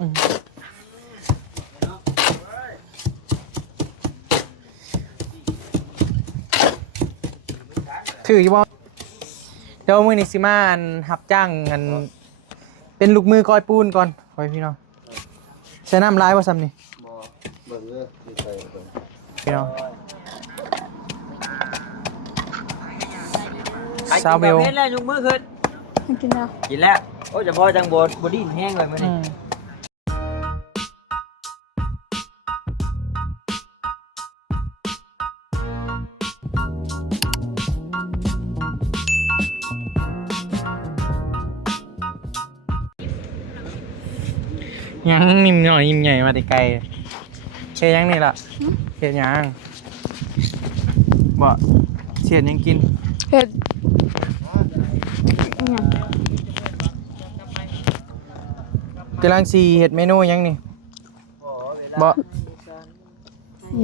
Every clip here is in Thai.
ถืออยู่บ่เดี๋ยวมื้อนี้สิมาอันหับจ้างอันเป็นลูกมือก้อยปูนก่อนไว้พี่น้องใช้น้ำลายบ่ซ้ำนี่บ่เบิ่งเด้อสิใส่เบิ่งพี่น้องซาวเบลเห็นแล้วยกมือขึ้นกินแล้วกินแล้วโอ้จะพอจังบดิ้นแห้งเลยมื้อนี้ยังนิ่มหน่อยนิ่มใหญ่มาแต่ไกลเชียยังนี่ล่ะเชียยังบ่เชียยังกินเผ็ดกำลังสีเห็ดเมนูยังนี่บ่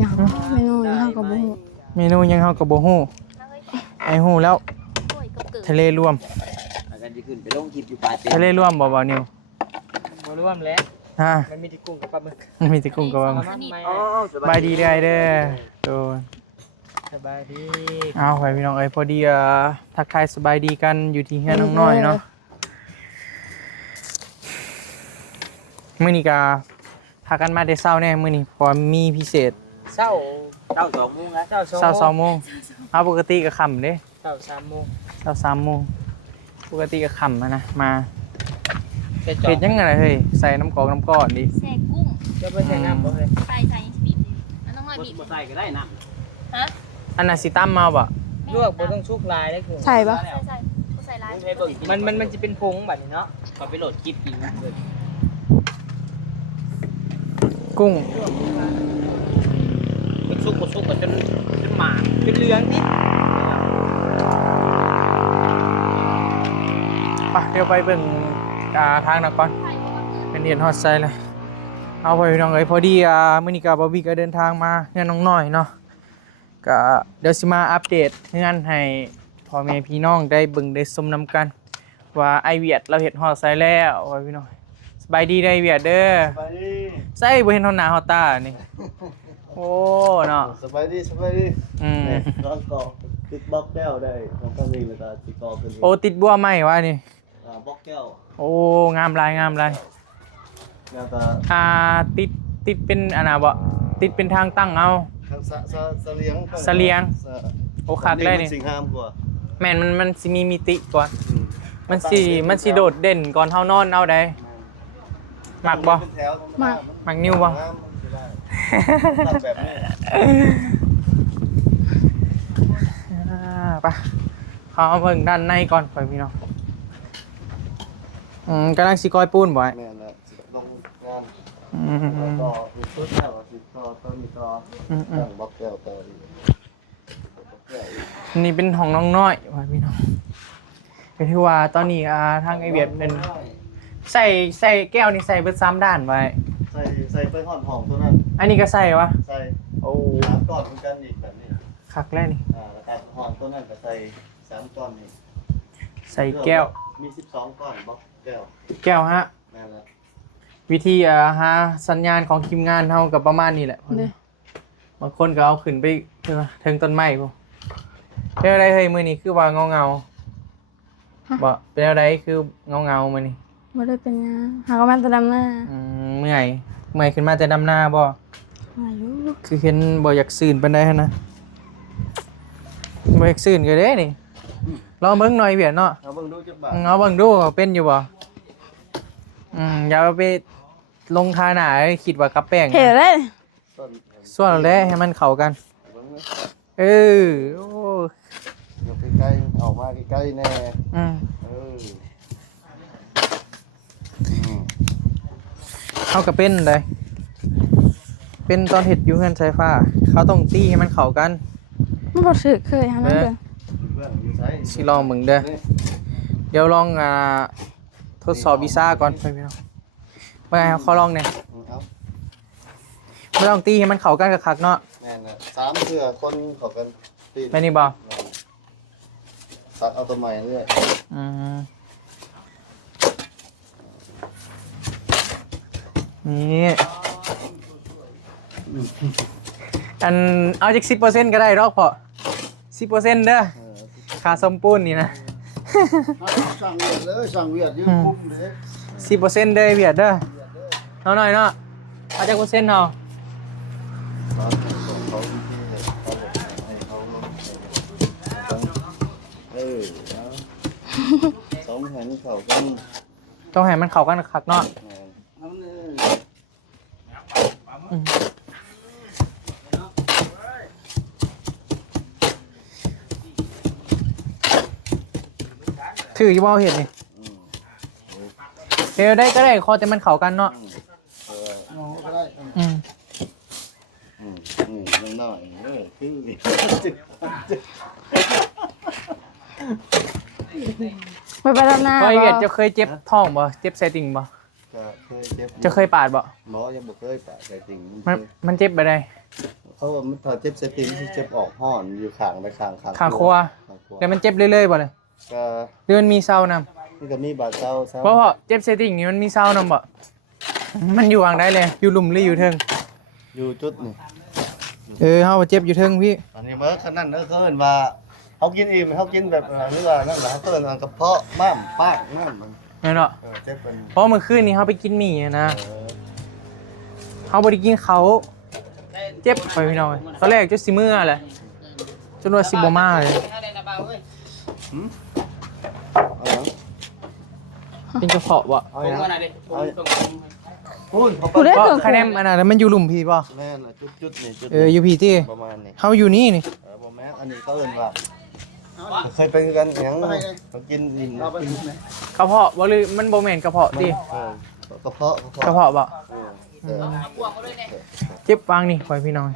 ยังเมนูยังห้ากับบุ้งเมนูยังเฮากับบ่ฮู้ไอ้ฮู้แล้วทะเลรวมกันจะขึ้นไปลงคลิปอยู่ปลายเต็มทะเลรวมบ่นิวบ่รวมแล้วฮะมันมีที่กุ้งกับปลาหมึกมันมีแต่กุ้งกับปลาหมึกสบายดีเด้อโดนสบายดีเอาไปพี่น้องเอ้ยพอดีทักทายสบายดีกันอยู่ที่เฮือนน้องน้อยเนาะมื้อนี้ก็พากันมาแต่เช้าแน่มื้อนี้เพราะมีพิเศษเช้า2 โมงแล้วเช้า2 โมงเอาปกติก็ค่ำเด้เช้า3 โมง3 โมงปกติก็ค่ำนะมาเผ็ดยังไงเฮ้ยใส่น้ำกอกน้ำก้อนดิแซ่กุ้งจะไปใส่น้ำบ่เลยใส่บีบอันน้องน้อยบีบบ่ใส่ก็ได้น้ำฮะอันน่ะสิตั้มมาบ่ลวกบ่ต้องชุกลายได้คือใส่ปะใส่ร้ายมันจะเป็นผงแบบนี้เนาะก็ไปโหลดคลิปกินเลยกุ้งมันชุกกันจนหมาจนเหลืองนิดไปเดี๋ยวไปเบิ่งทางนักก่อนเป็นเรียนฮอดไซเลยเอาไปพี่น้องเอ้ยพอดีมื้อนี้ก็บ่มีก็เดินทางมาเฮือนน้องน้อยเนาะก็เดี๋ยวสิมาอัปเดตเฮือนให้พ่อแม่พี่น้องได้เบิ่งได้ชมนำกันว่าไอเวียดเราเฮ็ดฮอดไซแล้วว่าพี่น้องสบายดีได้เวียดเด้อสบายดีใส่บ่เห็นฮอดหน้าฮอดตานี่โอ้เนาะสบายดีน้องก็ติดบล็อกแก้วได้น้องก็มีแล้วก็ติดกอขึ้นโอ้ติดบัวใหม่วะนี่บล็อกแก้วโอ้งามลายแล้วก็ติดเป็นอันน่ะบ่ติดเป็นทางตั้งเอาเสลียงโอ้คักเลยนี่สิ่งห้ามกว่าแม่นมันสิมีมิติกว่ามันสิโดดเด่นก่อนเฮานอนเอาได้มักบ่มักนิ้วบ่แบบนี้ไปเข้าเบิ่งด้านในก่อนไปพี่น้องกำลังสิก้อยปูนบ่ไอ้แม่นแล้วลงงานต่อชุดแล้วสิต่อต้นมีต่อตั้งบล็อกแก้วต่อนี่เป็นห้องน้องน้อยว่าพี่น้องเป็นที่ว่าตอนนี้ทางไอเวียดเป็นใส่แก้วนี่ใส่เบิด3ด้านไว้ใส่ไปห่อนห้องตัวนั้นอันนี้ก็ใส่วะใส่โอ้3ก้อนเหมือนกันอีกแบบนี้คักแล้วนี่แล้วก็ห่อนตัวนั้นก็ใส่3ก้อนนี่ใส่แก้วมี12ก้อนบล็อกแก้วฮะนั่นแหละวิธีหาสัญญาณของทีมงานเฮากับประมาณนี้แหละบางคนก็เอาขึ้นไปถึงต้นไม้พวกเป็นอะไรเฮ้ยมื้อนี้คือว่าเงาบ่เป็นอะไรคือเงามื้อนี้บ่ได้เป็นหยังหากว่ามันจะดำหน้าเมื่อยขึ้นมาแต่ดำหน้าบ่อายุคือเห็นบ่อยากซื่นปานใดหั่นนะบ่อยากซื่นก็เด้นี่ลองเบิ่งหน่อยเวียดเนาะเอาเบิ่งดูจักบาทเอาเบิ่งดูเป็นอยู่บ่อย่าไปลงทาหน้าคิดว่ากับแป้งเห็นเลยส่วนแล้วให้มันเข้ากันโอ้อยู่ใกล้ๆออกมาใกล้ๆแน่เขาก็เป็นเลยเป็นตอนเห็ดอยู่เฮือนไฟฟ้าเขาต้องตีให้มันเข้ากันมันบ่สึกเคยฮะนั่นเด้อสิลองมึงเด้อเดี๋ยวลองทดสอบวีซ่าก่อนไปพี่น้องว่าไงเขาลองเนี่ยไม่ต้องตีให้มันเข้ากันกับคักเนาะแม่นน่ะ3เทื่อคนเข้ากันตีไปนี่บ่ตัดเอาตัวใหม่เรื่อย นี่อันเอาจาก10%ก็ได้ดอกพอ10%เด้อค่าส้มปูนนี่นะ สั่งเวียดเลยสั่งเวียดยืมคุ้มเลย 10%เด้อเวียดเด้อเอาหน่อยเนาะเอาจากเปอร์เซ็นต์เอา เขาให้เขาสองแผ่นเขากัน ต้องให้มันเข้ากันคักเนาะ นั่นเลย ถืออยู่บ่เห็นนี่เดี๋ยวได้ก็ได้ขอแต่มันเข้ากันเนาะ มองก็ได้ อืม ยังหน่อยคือ ไปไปด้านหน้า พอเวียด บ่ จะเคยเจ็บท้องบ่เจ็บไซติ่งบ่ เคยเจ็บ จะเคยปาดบ่ หมอยังบอกเคยปะแต่จริง มันเจ็บไปได้ เขาว่ามันถ้าเจ็บสติที่เจ็บออกห่อนอยู่ข้างไปข้าง ข้างครัวแต่มันเจ็บเรื่อยๆบ่เลย ก็ หรือมันมีเศร้านำ นี่ก็มีบาดเจ้าซะ เพราะเจ็บไซติ่งนี่มันมีเศร้านำบ่มันอยู่วางได้เลยอยู่หลุมหรืออยู่เทิง อยู่จุดนี่ เฮาเจ็บอยู่เทิงพี่ อันนี้เมื่อขนาดนั้นเขาเอิ้นว่าเขากินอิ่มเขากินแบบหรือว่านั่นแหละเขาเอิ้นว่ากระเพาะม้ามปากนั่นมัน แม่นเนาะ เจ็บเป็น เพราะเมื่อคืนนี้เฮาไปกินหมี่นะเฮาบ่ได้กินเขาเจ็บไปพี่น้องตอนแรกจะสิมื้อแหละจนว่าสิบ่มาเลย เป็นกระเพาะบ่ เอาอย่างพูดเขา กูได้ เพราะ ตัว คะแนนอันนั้นมันอยู่หลุมพี่บ่ แม่นจุดนี่จุด อยู่พี่ที่ ประมาณนี้ เฮาอยู่นี่นี่ บ่แม่อันนี้เขาเอิ้นว่าเคยเป็นกันอย่างเขากินอิ่มกิน กระเพาะบ่หรือมันบ่แม่นกระเพาะติ กระเพาะ กระเพาะบ่เจ็บวางนี่ปล่อยพี่น้อง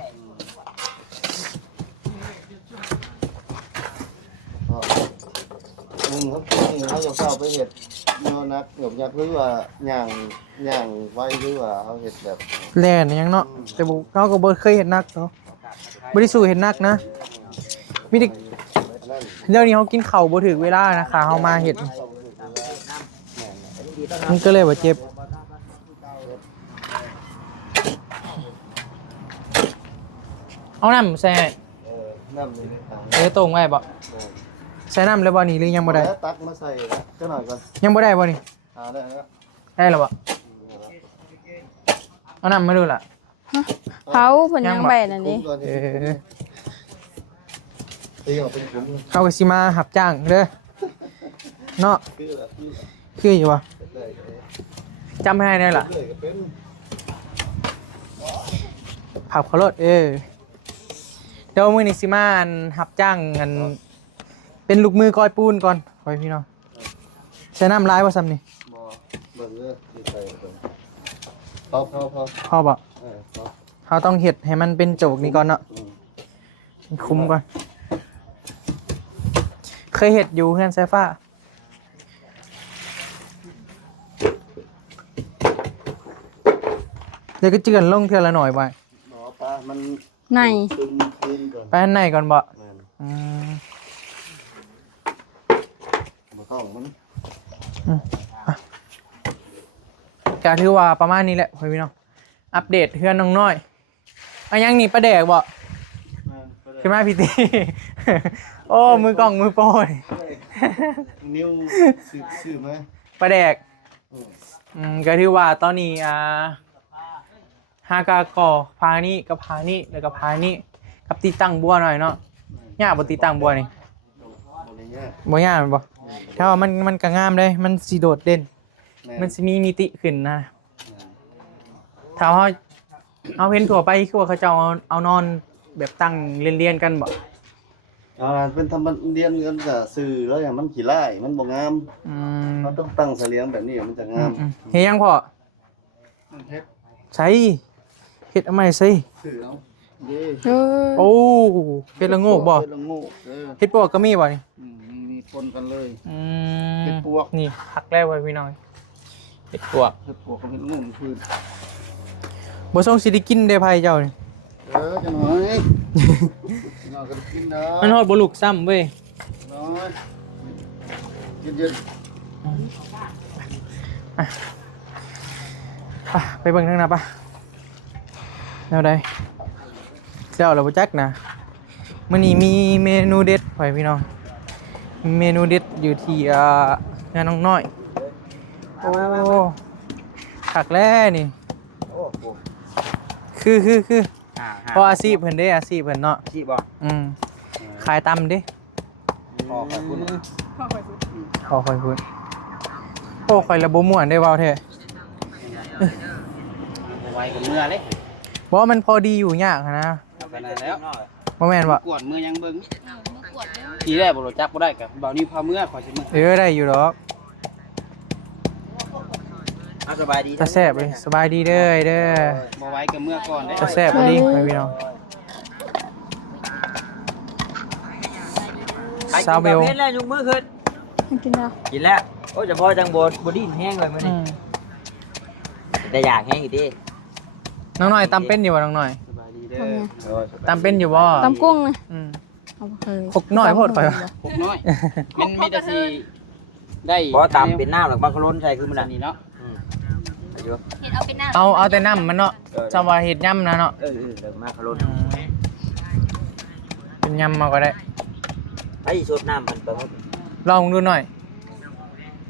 เขาจะเข้าไปเห็ดเนื้อนักหยบยักษ์หรือว่าย่างไว้หรือว่าเขาเห็ดแบบ แล่นยังเนาะแต่บ่เฮาก็บ่เคยเฮ็ดนักเนาะบ่ได้สู้เฮ็ดนักนะมีแต่ นั่น เดี๋ยวนี้เฮากินข้าวบ่ถึกเวลานะคะเฮามาเฮ็ดมันก็เลยบ่เจ็บเอาน้ำใส่ น้ำนี่ ตรงไว้บ่ใส่น้ำแล้วบ่นี่หรือยังบ่ได้ ตักมาใส่นะเจ้าหน่อยก่อน ยังบ่ได้บ่นี่ ได้แล้ว ได้แล้วบ่เอาน้ำมาดูล่ะ เผาเพิ่นยังแบนอันนี้ ตีออกเป็นขุม เขาก็สิมาหับจ้างเด้อเนาะ คือ คืออยู่บ่จำให้ได้ล่ะ เลยก็เป็น ผับเขารถเดี๋ยวมื้อนี้สิมาอันหับจ้างอันเป็นลูกมือก้อยปูนก่อนขอให้พี่น้องใช้น้ำลายบ่ซ้ำนี่ บ่เบิ่งเลยใส่พอ พอบ่ พอ เขาต้องเฮ็ดให้มันเป็นโจกนี่ก่อนเนาะคุ้มก่อนเคยเฮ็ดอยู่เฮือนไซฟ้าเดี๋ยวก็เจือนลงเทื่อละหน่อยบ่ หมอปลามัน ใน ซึมคืนก่อน ไปอันไหนก่อนบ่ แม่น อืม บ่ต้องมัน ก็ถือว่าประมาณนี้แหละพี่น้องอัปเดตเฮือนน้องน้อยอันยังนี่ประแดกบ่ขึ้นมาพี่ตี โอ้มือกล้องมือโปรย นิ้วซื้อไหม ประแดกก็ถือว่าตอนนี้ฮากาก่อพานี่กับพานี่แล้วก็พานี่กับตีตั้งบัวหน่อยเนาะยากบ่ตีตั้งบัวนี่ อะไรเงี้ย บ่ยากแม่นบ่ถ้าว่ามันก็งามเด้มันสิโดดเด่นมันสิมีมิติขึ้นนะถ้าเอาเห็นทั่วไปคือว่าเขาจะเอานอนแบบตั้งเรียนๆกันบ่ เป็นธรรมเนียมกันกับสื่อแล้วอย่างมันขี้ไล่มันบ่งาม อืม เราต้องตั้งเสลียงแบบนี้มันจะงาม เฮ็ดยังพ่อ เฮ็ด ใช้เฮ็ดเอาใหม่สิ สื่อเอาเด้ เออ โอ้เฮ็ดละโงกบ่ เฮ็ดละโงกเฮ็ดปวกก็มีบ่นี่ มีปนกันเลย อื เฮ็ดปวก นี่หักแล้วไว้พี่น้อยเฮ็ดปวก เฮ็ดปวกกับเฮ็ดละโงกคือ บ่ส่งสิได้กินได้ไผเจ้านี่ จังหน่อยเราก็กินนะ มันฮอดบ่ลุกซ้ำเว้ย น้อยเย็น ไปเบิ่งทางหน้าปะแนวใดเจ้าเราบ่จักนะมื้อนี้มีเมนูเด็ดไว้พี่น้องเมนูเด็ดอยู่ที่งานน้องน้อยโอ้คักแล้นี่ โอ้โห คือเพราะอาชีพเพิ่นเด้อาชีพเพิ่นเนาะ สิบ่ ขายตำเด้ พอขอบคุณ ขอค่อยพูดโอ้ข่อยละบ่ม่วนได้เว้าแท้ ไว้กับเมื่อเลย บ่ว่ามันพอดีอยู่ยากหั้นนะ เอากันแล้ว บ่แม่นว่าก วดมือยังเบิ่ง มือกวดเลย ทีแรกบ่รู้จักบ่ได้กับเบานี้พาเมื่อขอสิมื้อ ได้อยู่ดอก เอาสบายดี ตาแซ่บเลยสบายดีเด้อเด้อ บ่ไว้กับเมื่อก่อนได้ ตาแซ่บดีไปพี่น้องซาวเบล เฮ็ดแล้วยกมือขึ้น ไม่กินแล้ว กินแล้วโอ้เฉพาะจังบ่ดิ้นแห้งเลยมื้อนี้แต่อยากแห้งอีกดิ น้องหน่อยตำเป็นอยู่บ่น้องหน่อย สบายดีเด้อ ตำเป็นอยู่บ่ ตำกุ้งนะ อืม เอาไปเคย หกน้อยโพดข่อยว่ะ พกน้อยมันมีแต่สิได้ เพราะตามเป็นน้ำหรอกบางคนล้นใส่คือมัน อั น่ะ นนี้เนาะ อายุ เห็ดเอาเป็นหน้า เอาแต่น้ำมันเนาะจำว่าเฮ็ดยำนะเนาะ เดี๋ยวมาเขาล้น เป็นยำมาก็ได้ ไอ้สดน้ำมันปลาหมึก ลองดูหน่อย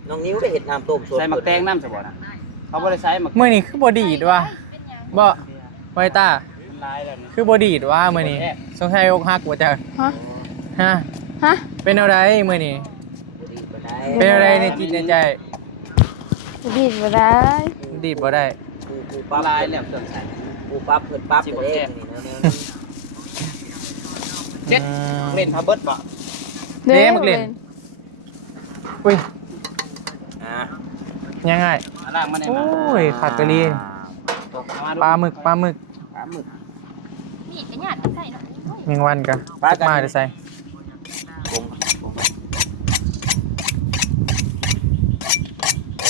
น้องนิ้วได้เห็ดน้ำต้มสด ใส่หมักแตงน้ำซะบ่นะเขาบ่ได้ใส่หมัก มื้อนี้คือบ่ดีดว่ะบ่ไวต้า ลายแล้วนี่ คือบ่ดีดว่ะมื้อนี้สงสัยอกหักบ่จัก ฮะ ฮะ ฮะ เป็นเอาไดมื้อนี้ บ่ดีบ่ได้ เป็นเอาไดในจิตในใจ ดีดมาได้ ดีดบ่ได้ ปูปั๊บ ลายแล้วเครื่องใส่ ปูปั๊บเพิ่นปั๊บไปเด้นี่นะ เจ็ดเล่นพาเบิดบ่ เด้มักเล่นอุ้ย อ่า ยังไง เอาล่างมาได้ โอ้ มาย ขาดกะลี ตกมา ปลาหมึก ปลาหมึก มีดกระหยาดกันใส่เนาะ แมงวันกันมาเดี๋ยวใส่ คง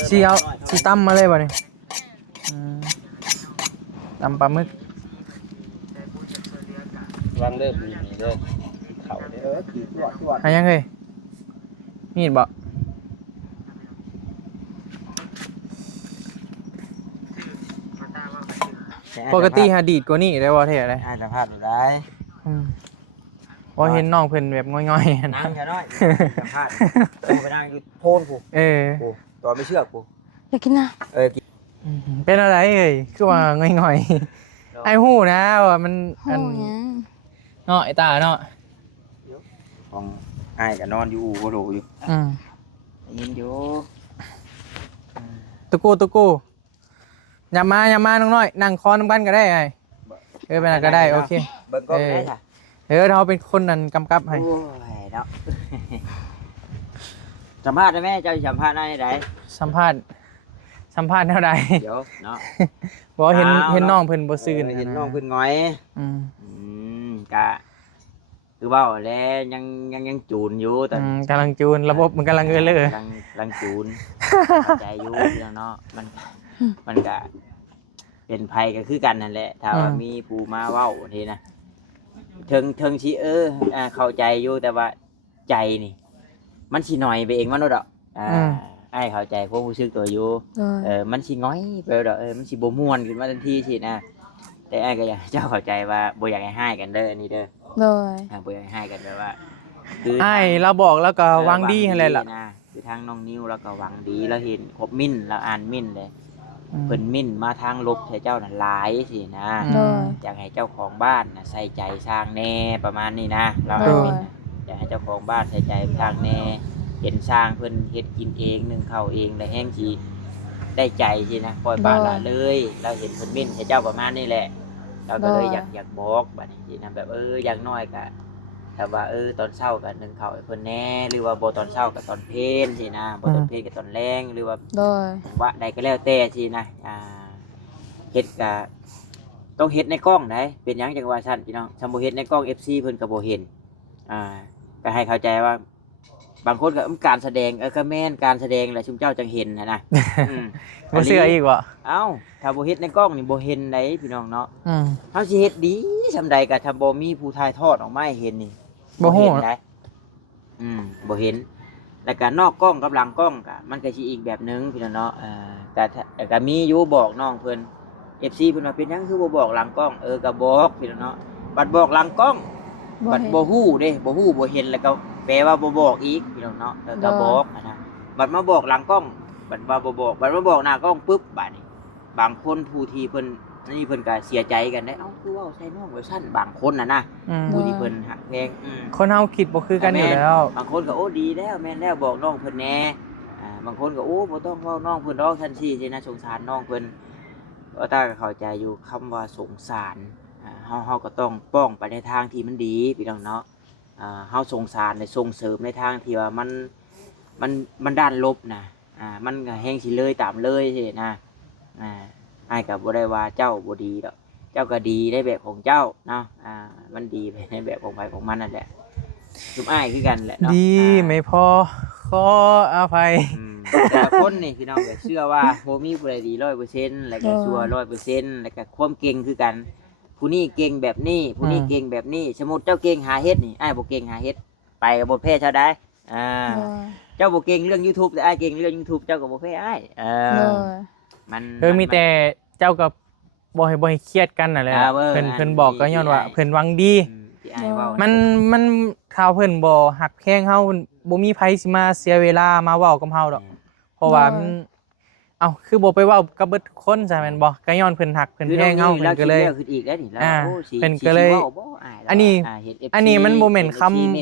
สิเอาสิตำมาเลยบ่นี่ตำปลาหมึก วางเลิกนี่เด้อเข้าเด้อคือจวดจวด หายังเฮ้ยมีดบ่ปกติหาดีดกว่านี้ได้บ่เท่าได ให้สัมภาษณ์ได้ บ่เห็นน้องเพิ่นแบบง่อยๆ นั่งแค่น้อยสัมภาษณ์ไปนั่งอยู่โพนกู เออ กูตอนไม่เชื่อกู อยากกินนะ กิน เป็นอะไรเอ่ยคือว่าง่อยๆไอ้ฮู้นะว่ามัน โหยัง เนาะไอ้ตาเนาะ ของไอ้ก็นอนอยู่อู่ก็ดูอยู่ ยินอยู่ ตะกูอย่ามาน้องน้อยนั่งคอนำกันก็ได้ไอ้ไปนั่นก็ได้โอเค เบิ่งก็ได้ค่ะ เราเป็นคนนั้นกำกับให้ โอ้ยเนาะ สัมภาษณ์ได้ไหมเจ้าสัมภาษณ์ได้ไหน สัมภาษณ์เท่าใด เดี๋ยวเนาะ บ่เห็นน้องเพิ่นบ่ซื่น เห็นน้องเพิ่นง้อย อืม กะคือเว้าแล้วยังจูนอยู่แต่ กำลังจูนระบบมันกำลังเอื้อเลื่อก ำลังจูนเข้าใจอยู่แล้วเนาะมันกะเป็นภัยก็คือกันนั่นแหละถ้าว่ามีผู้มาเว้าทีนะเทิงสิเข้าใจอยู่แต่ว่าใจนี่ มันสิหน่อยไปเองมันดอกไอ้เข้าใจพวกผู้ซึกตัวอยู่ เลย มันสิง้อยไปดอกมันสิบ่ม่วนขึ้นมาทันทีสินะแต่ไอ้ก็อยากให้เจ้าเข้าใจว่าบ่อยากให้ให้กันเด้ออันนี้เด้อ เลย บ่อยากให้ให้กันแบบว่า ไอ้เราบอกแล้วก็วางดีให้เลยล่ะ นะคือทางน้องนิ้วแล้วก็หวังดีแล้วเห็นครบมิ้นแล้วอ่านมิ้นเลยเพิ่นมิ้นมาทางลบให้เจ้านั่นหลายสินะ เลย อยากให้เจ้าของบ้านน่ะใส่ใจสร้างแน่ประมาณนี้นะเรา โด ให้ ย มิ้นน่ะอยากให้เจ้าของบ้านใส่ใจสร้างแน่เห็นสร้างเพิ่นเฮ็ดกินเองนึ่งข้าวเองแล้วแห้งสิได้ใจสินะปล่อยปละละเลยเราเห็นเพิ่นมิ้นให้เจ้าประมาณนี้แหละเราก็เลยอยากบอกบัดนี้สินะแบบอย่างน้อยก็แต่ว่าตอนเช้าก็นึ่งข้าวให้เพิ่นแน่หรือว่าบ่ตอนเช้าก็ตอนเพลนสินะบ่ตอนเพลนก็ตอนแลงหรือว่า เลย ว่าใดก็แล้วแต่สินะเฮ็ดก็ต้องเฮ็ดในกล้องได้เป็นหยังจังว่าซั่นพี่น้องถ้าบ่เฮ็ดในกล้อง FC เพิ่นก็บ่เห็นก็ให้เข้าใจว่า บางคนก็การแสดงก็แม่นการแสดงแหละชุมเจ้าจังเห็นนะ บ่เชื่ออีกว่ะ เอ้าถ้าบ่เฮ็ดในกล้องนี่บ่เห็นได้พี่น้องเนาะ อืม เฮาสิเฮ็ดดีซำใดก็ถ้าบ่มีผู้ถ่ายทอดออกมาให้เห็นนี่ บ่ฮู้ เห็นได้บ่เห็นแล้วก็นอกกล้องกับหลังกล้องก็มันก็สิอีกแบบนึงพี่น้องเนาะก็ ก็มีอยู่บอกน้องเพิ่น FC เพิ่นว่าเป็นหยังคือบ่บอกหลังกล้องก็บอกพี่น้องเนาะบัดบอกหลังกล้องบัดบ่ฮู้เด้บ่ฮู้บ่เห็นแล้วก็แปลว่าบ่บอกอีกพี่น้องเนาะก็บอกนะบัดมาบอกหลังกล้องบัดว่าบ่บอกบัดมาบอกหน้ากล้องปึ๊บบัดนี้บางคนผู้ที่เพิ่นนี่เพิ่นก็เสียใจกันได้เอ้าคือเว้าใส่น้องไว้ซั่นบางคนน่ะนะผู้ที่เพิ่นหักแพง คนเฮาคิดบ่คือกันอยู่แล้ว บางคนก็โอ้ดีแล้วแม่นแล้วบอกน้องเพิ่นแหน่บางคนก็โอ้บ่ต้องเว้าน้องเพิ่นดอกทันทีสินะสงสารน้องเพิ่นก็ตาก็เข้าใจอยู่คำว่าสงสารเฮาก็ต้องป้องไปในทางที่มันดีพี่น้องเนาะเฮาสงสารในส่งเสริมในทางที่ว่ามันด้านลบนะมันก็แฮงสิเลยตามเลยสินะอ้ายก็บ่ได้ว่าเจ้าบ่ดีดอกเจ้าก็ดีในแบบของเจ้าเนาะมันดีไปในแบบของไผของมันนั่นแหละทุกอ้ายคือกันแหละเนาะ ดีไม่พอขออภัย แต่คนนี่พี่น้องก็เชื่อว่าโมมีผู้ใดดี 100% แล้วก็ชั่ว 100% แล้วก็ความเก่งคือกันผู้นี้เก่งแบบนี้ผู้นี้เก่งแบบนี้สมมุติเจ้าเก่งหาเฮ็ดนี่อ้ายบ่เก่งหาเฮ็ดไปก็บ่แพ้เจ้าได้เจ้าบ่เก่งเรื่อง YouTube แต่อ้ายเก่งเรื่อง YouTube เจ้าก็บ่แพ้อ้ายมันมีแต่เจ้ากับบ่ให้เครียดกันนั่นแหละเพิ่นบอกก็ย้อนว่าเพิ่นหวังดีที่อ้ายเว้ามันข่าวเพิ่นบ่ฮักแพงเฮาบ่มีไผสิมาเสียเวลามาเว้ากับเฮาดอกเพราะว่ามันคือบ่ไปเว้ากับเบิดคนใช่แม่นบ่ก็ย้อนเพิ่นฮักเพิ่นแพงเฮาเพิ่นก็เลยคืออีกแล้วนี่แล้วโอ้สิ เพิ่นก็เลยอันนี้มันบ่แม่น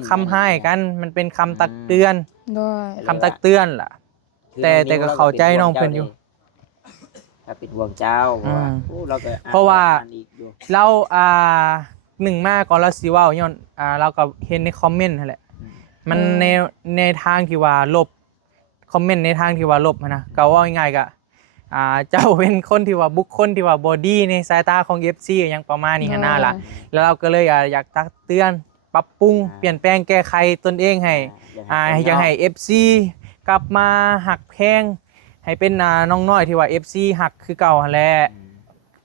คำให้กันมันเป็นคำตักเตือนคำตักเตือนล่ะแต่ก็เข้าใจน้องเพิ่นอยู่ถ้าเป็นห่วงเจ้าเราก็เพราะว่าเราหนึ่งมาก่อนเราสิเว้าย้อนเราก็เห็นในคอมเมนต์นั่นแหละมันในทางที่ว่าลบคอมเมนต์ในทางที่ว่าลบนะก็ว่าง่ายๆก็เจ้าเป็นคนที่ว่าบุคคลที่ว่าบอดี้ในสายตาของ FC อย่างประมาณนี้น่าล่ะแล้วเราก็เลยอยากตักเตือนปรับปรุงเปลี่ยนแปลงแก้ไขตนเองให้อยากให้ FC กลับมาหักแพงให้เป็นน้องน้อยที่ว่า FC หักคือเก่าหั่นแหละ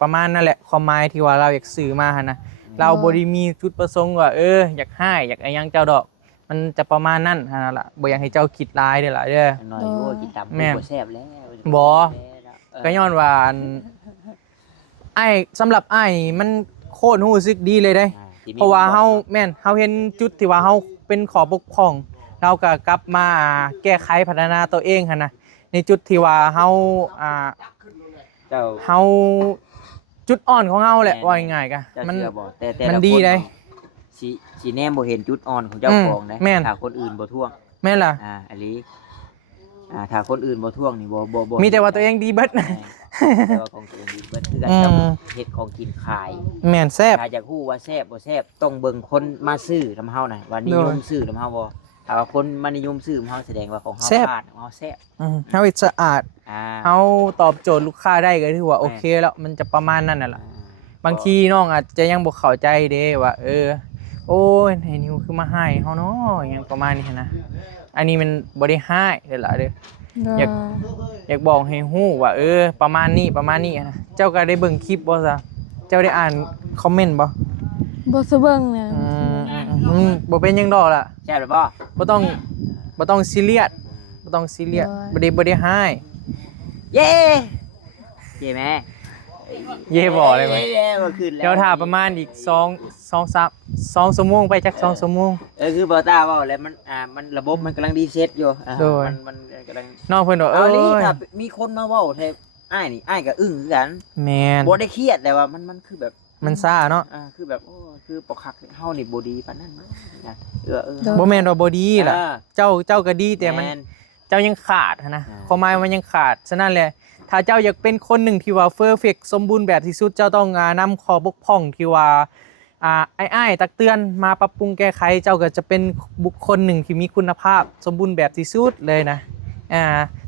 ประมาณนั่นแหละความหมายที่ว่าเราอยากสื่อมาหั่นนะเราบ่ได้มีจุดประสงค์ว่าอยากให้อยากอะไรยังเจ้าดอกมันจะประมาณนั้นนั่นล่ะบ่อยากให้เจ้าคิดร้ายเด้อล่ะน้อยโอ้กินตำบ่แซ่บแล้วบ่ก็ย้อนว่าสำหรับอ้ายมันโคตรรู้สึกดีเลยเด้เพราะว่าเฮาเห็นจุดที่ว่าเฮาเป็นขอบกพร่องเราก็กลับมาแก้ไขพัฒนาตัวเองหั่นนะในจุดที่ว่าเฮาจุดอ่อนของเฮาแหละว่าง่ายๆก็มันดีเลยสิแนมบ่เห็นจุดอ่อนของเจ้าของนะถ้าคนอื่นบ่ท่วงแม่นล่ะอันนี้ถ้าคนอื่นบ่ท่วงนี่บ่มีแต่ว่าตัวเองดีเบิดแต่ว่าของตัวเองดีเบิดคือกันกับเฮ็ดของกินขายแม่นแซ่บถ้าอยากฮู้ว่าแซ่บบ่แซ่บต้องเบิ่งคนมาซื้อนำเฮาน่ะว่านิยมซื้อนำเฮาบ่ถ้าว่าคนมานิยมซื้อนำเฮาแสดงว่าของเฮาสะอาดของเฮาแซ่บเฮาสะอาดเฮาตอบโจทย์ลูกค้าได้ก็ถือว่าโอเคแล้วมันจะประมาณนั้นน่ะล่ะบางทีน้องอาจจะยังบ่เข้าใจเด้ว่าโอ้ยไอ้นิวคือมาให้เฮาเนาะอย่างประมาณนี้นะอันนี้มันบ่ได้ให้เด้อล่ะอยากบอกให้ฮู้ว่าประมาณนี้นะเจ้าก็ได้เบิ่งคลิปบ่ซะเจ้าได้อ่านคอมเมนต์บ่ซะเบิ่งเนี่ยบ่เป็นหยังดอกล่ะแซ่บหรือบ่บ่ต้องซีเรียสบ่ได้ให้เย้แม่เย่บ่เลยมั้ยเดี๋ยวถ้าประมาณอีก2 ชั่วโมงไปจัก2 ชั่วโมงคือบ่ตาเว้าแล้วมันระบบมันกำลังรีเซ็ตอยู่มันกำลังน้องเพิ่นว่าถ้ามีคนมาเว้าแท้อ้ายนี่อ้ายก็อึ้งคือกันแม่นบ่ได้เครียดแต่ว่ามันคือแบบมันซ่าเนาะคือแบบคือปกคักเฮานี่บ่ดีปานนั้นนะบ่แม่นว่าบ่ดีล่ะเจ้าก็ดีแต่มันเจ้ายังขาดนะความหมายมันยังขาดฉะนั้นแหละถ้าเจ้าอยากเป็นคนหนึ่งที่ว่าเพอร์เฟคสมบูรณ์แบบที่สุดเจ้าต้องนำข้อบกพร่องที่ว่าอ้ายตักเตือนมาปรับปรุงแก้ไขเจ้าก็จะเป็นบุคคลหนึ่งที่มีคุณภาพสมบูรณ์แบบที่สุดเลยนะ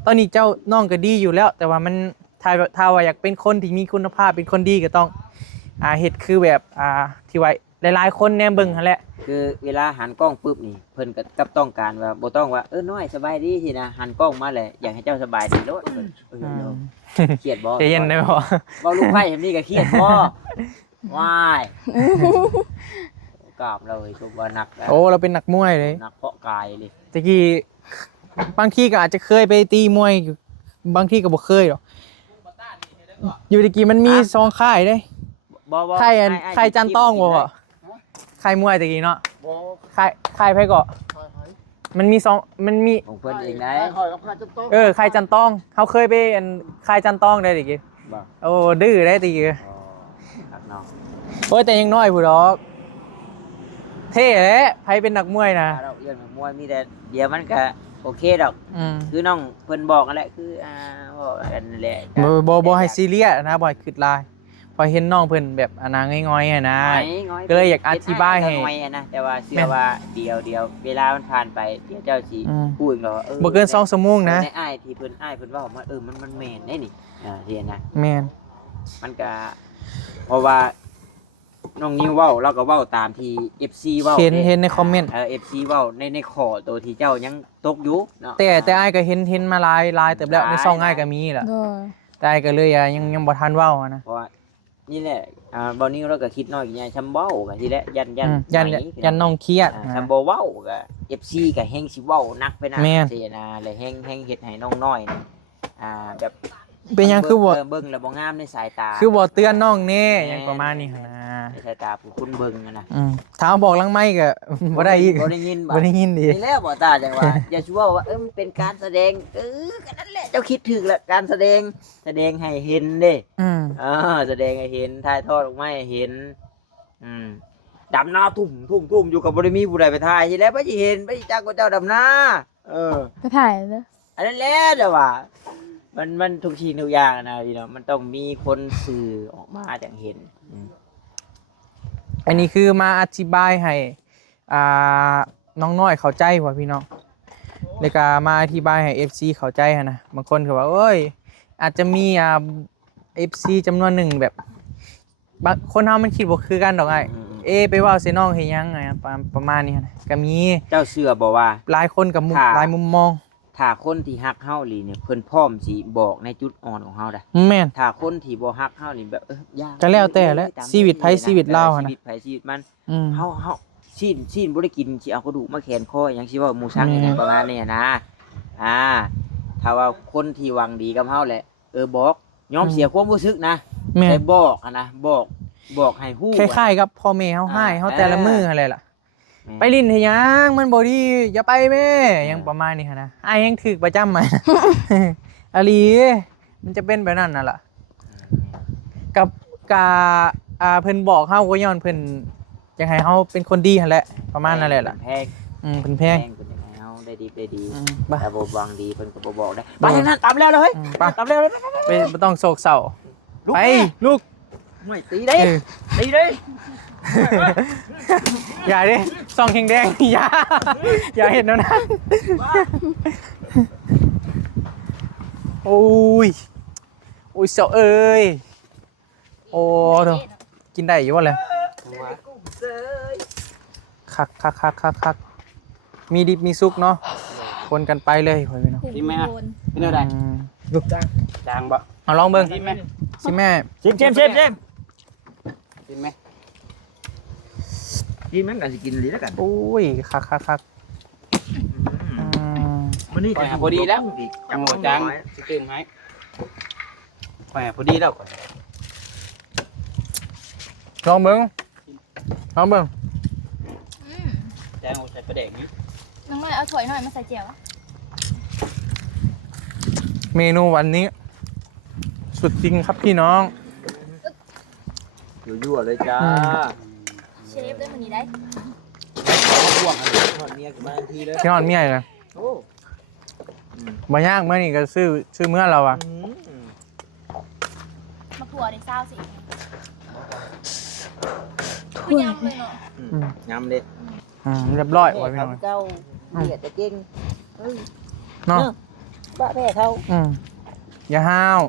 ตอนนี้เจ้าน้องก็ดีอยู่แล้วแต่ว่ามันถ้าว่าอยากเป็นคนที่มีคุณภาพเป็นคนดีก็ต้องเฮ็ดคือแบบที่ว่าหลายๆคนแนมเบิ่งหั่นแหละคือเวลาหันกล้องปุ๊บนี่เพิ่นก็ต้องการว่าบ่ต้องว่าน้อยสบายดีสินะหันกล้องมาเลยอยากให้เจ้าสบายดีโลดเครียดบ่ใจเย็นได้บ่บ่ลูกไผแบบนี้ก็เครียดบ่ว้ายกราบเลยก็ว่าหนักเราเป็นนักมวยเลยนักเพาะกายเลยตะกี้บางทีก็อาจจะเคยไปตีมวยบางทีก็บ่เคยหรอก อยู่ตะกี้มันมีซองค่ายเด้ บ่ ค่ายค่ายจันต้องบ่บ่ค่ายมวยตะกี้เนาะ บ่ ค่ายไผเกาะ ขายไผ มันมีซองมันมี ของเพิ่นเองได้ ขายหอยกับขายจะต้อง ค่ายจันต้องเขาเคยไปอันค่ายจันต้องได้ตะกี้ บ่ โอ้ดื้อได้ตะกี้ อ๋อครับน้อง โอ้ยแต่ยังน้อยผู้ดอกเท่แหละไผเป็นนักมวยนะ เราเรื่องมวยมีแต่เดี๋ยวมันก็โอเคดอก อืม คือน้องเพิ่นบอกนั่นแหละคือบอกกันนั่นแหละ บ่ให้ซีเรียสนะบ่ให้คิดหลายพอเห็นน้องเพิ่นแบบอนาง่อยๆอะนะ ก็เลยอยากอธิบายให้ น้อยๆนะแต่ว่าเชื่อว่าเดี๋ยวเวลามันผ่านไปเดี๋ยวเจ้าสิ อืม พูดอีกแล้วว่า บ่เกิน2ชั่วโมงนะ ในอ้ายที่เพิ่นเว้ามามันแม่นได้นี่เรียนนะ แม่น มันก็เพราะว่าน้องนิวเว้าเราก็เว้าตามที่ FC เว้า เห็นในคอมเมนต์ FC เว้าในข้อตัวที่เจ้ายังตกอยู่เนาะ แต่อ้ายก็เห็นมาหลายเติบแล้วในซองอ้ายก็มีแหละ โดย แต่อ้ายก็เลยยังบ่ทันเว้าอะนะ เพราะว่านี่แหละบอลนิวเราก็คิดน้อยกันไงชัมเบ้ากันทีแรกยัน อืม ไห ยันน้องเครียด ชัมโบเว้ากับ FC กับแฮงสิเว้านักไปนะ แม่น เสียนะเลยแฮงเฮ็ดให้น้องน้อยนี่แบบ เป็นหยังคือบ่ เบิ่งแล้วบ่งามในสายตา คือบ่เตือนน้องแน่หยังประมาณนี้หั่นนะ ในสายตาผู้คุณเบิ่งอะนะ ถามบอกหลังไมค์ก็ บ่ได้อีก บ่ได้ยิน บ่ได้ยินดี นี่แหล้วบ่ตาจังว่า อย่าชัวร์ว่ามันเป็นการแสดงก็นั่นแหละเจ้าคิดถึกแล้วการแสดงให้เห็นเด้ อืม แสดงให้เห็นถ่ายทอดออกมาให้เห็นดำนาทุ่มอยู่กับบริมีผู้ใดไปถ่ายทีแล้วไปสิเห็นไปสิจ้างกับเจ้าดำนา ไปถ่ายเลย อันนั้นแหละเด้อว่ามันทุกสิ่งทุกอย่างนะพี่น้องมันต้องมีคนสื่อออกมาจังเห็น อันนี้คือมาอธิบายให้น้องน้อยเข้าใจว่าพี่น้องแล้วก็มาอธิบายให้ FC เข้าใจหั่นนะบางคนก็ว่าเอ้ยอาจจะมีFC จำนวนหนึ่งแบบบางคนเฮามันคิดบ่คือกันดอกไอ้ไปเว้าใส่น้องเฮ็ดหยังไงประมาณนี้นะก็มี เจ้าเชื่อบ่ว่า หลายคนกับหลายมุมมอง ถ้าคนที่ฮักเฮาอีหลีเนี่ยเพิ่นพร้อมสิบอกในจุดอ่อนของเฮาได้ แม่น ถ้าคนที่บ่ฮักเฮานี่แบบย่าง ก็แล้วแต่แหละชีวิตไผชีวิตเราหั่น ชี น่ะ วิตไผชีวิตมัน อืม เฮาชิ้นบ่ได้กินสิเอากระดูกมาแขวนคอหยังสิว่าหมูชักอย่างนั้นประมาณนี้นะถ้าว่าคนที่หวังดีกับเฮาแหละบอกยอมเสียความรู้สึกนะ แม่น แต่บอกอะนะบอกให้ฮู้ คล้ายๆกับพ่อแม่เฮาให้เฮาแต่ละมื้อหั่นแหละล่ะ ๆ ไปลิ้นเฮ็ดหยังมันบ่ดีอย่าไปแม่หยังประมาณนี้หั่นนะอ้ายยังถึกประจำมา อะลีมันจะเป็นแบบนั้นน่ะล่ะกับเพิ่นบอกเฮาก็ย้อนเพิ่นอยากให้เฮาเป็นคนดีหั่นแหละประมาณนั้นแหละล่ะ แพง เพิ่นแพง เพิ่นอยากให้เฮาได้ดี บ่ แต่บ่หวังดีเพิ่นก็บ่บอกได้ไปทางนั้นตามแล้วเลย ไป ตามแล้วเลย ไปบ่ต้องโศกเศร้า ลุก ไป แม่ ลูก ไม่ตีได้ เออ ตีได้ อย่าดิซองแดงๆอย่าเห็นแล้วนะโอ้ยเสาเอ้ยโอ้โธ่กินได้อยู่บ่เลยคักมีดิบมีซุกเนาะคนกันไปเลยพ่อพี่น้อง กินไหมอ่ะ เป็นอะไร ลูก จางบ่ เอาลองเบิ่ง ชิมไหม สิแม่ ชิมกินไหมกินมันก็สิกินดีแล้วกัน โอ้ยคักมันนี่ พอดีแล้ว จังหวะ จางสิตื่นไหมแหมพอดีแล้ว ลองเบิ่ง แจงใส่ประเด็กนี้ น้องน้อยเอาถ้วยหน่อยมาใส่เจียว เมนูวันนี้ สุดจริงครับพี่น้อง ยั่วๆเลยจ้า เชฟได้มื้อนี้ได้ พ่วงอันนี้ทอดเมียขึ้นมาทันทีเลย พี่นอนเมียเลย โอ้ บ่ยากเมื่อนี่ก็ซื้อเมื่อเราอะ มาถั่วได้20สิคือยำเลยเนาะ ยำเด็ด เรียบร้อยไว้พี่น้อง เจ้าเบียดแต่เก่ง เนาะ บ้าแพ้เขา อย่าห้าว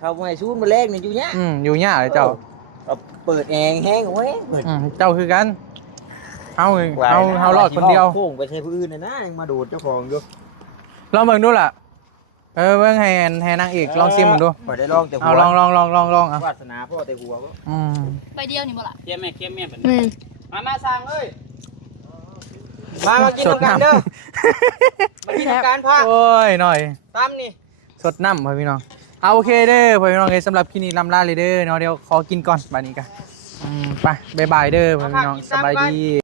เขาไม่ให้ชูนมาแรกนี่อยู่เนี้ย อยู่ยากเลยเจ้า เปิดแองแห้งโอ้ยเปิด เจ้าคือกันเอารอดคนเดียว โค้งไปใช้ผู้อื่นนะยังมาดูดเจ้าของอยู่ ลองเบิ่งดูล่ะเบิ่งให้นางเอกลองซิมมึงดู พอได้ลองแต่หั เอา ว ลองเอา วาสนาพ่อแต่หัวก็ ใบเดียวนี่บ่ล่ะ เคี่ยมแม่แบบ แม่ นี้ น มาสั่งเอ้ย มากินน้ำกันเด้อ มากินน้ำการพา โอ้ยหน่อย ตามนี่ สดน้ำพ่อพี่น้อง เอาโอเคเด้อพ่อพี่น้องเอ้ยสำหรับคลิปนี้ลำลาเลยเด้อเนาะเดี๋ยวขอกินก่อนบัดนี้กันไปบ๊ายบายเด้อพ่อพี่น้องสบายดี